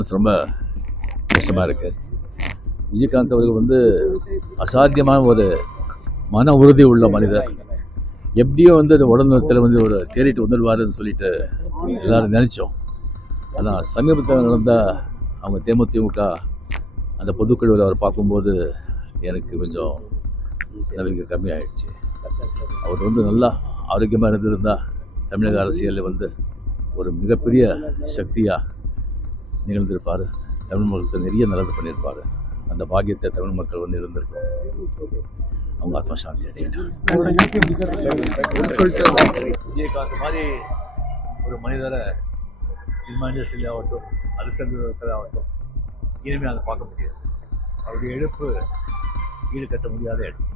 மனசு ரொம்ப கஷ்டமாக இருக்குது. விஜயகாந்த் அவர்கள் அசாத்தியமான ஒரு மன உறுதி உள்ள மனிதர். எப்படியோ அந்த உடல்நலத்தில் ஒரு தேறிட்டு வந்துடுவாருன்னு சொல்லிட்டு எல்லாரும் நினச்சோம். ஆனால் சமீபத்தில் நடந்த அவங்க தேமுதிக அந்த பொதுக்குழுவில் அவர் பார்க்கும்போது எனக்கு கொஞ்சம் நம்பிக்கை கம்மியாயிடுச்சு. அவர் நல்லா ஆரோக்கியமாக இருந்திருந்தால் தமிழக அரசியலில் ஒரு மிகப்பெரிய சக்தியாக நிகழ்ந்திருப்பார். தமிழ் மக்களுக்கு நிறைய நல்லது பண்ணியிருப்பார். அந்த பாக்கியத்தை தமிழ் மக்கள் இருந்திருக்கோம். அவங்க ஆத்மசாந்தி அடையட்டும். விஜயகாந்த் மாதிரி ஒரு மனிதரை இன்ஜினியர் ஆகட்டும், அரசியல் ஆகட்டும், இனிமேல் அதை பார்க்க முடியாது. அவருடைய இழப்பு ஈடு கட்ட முடியாத இடம்.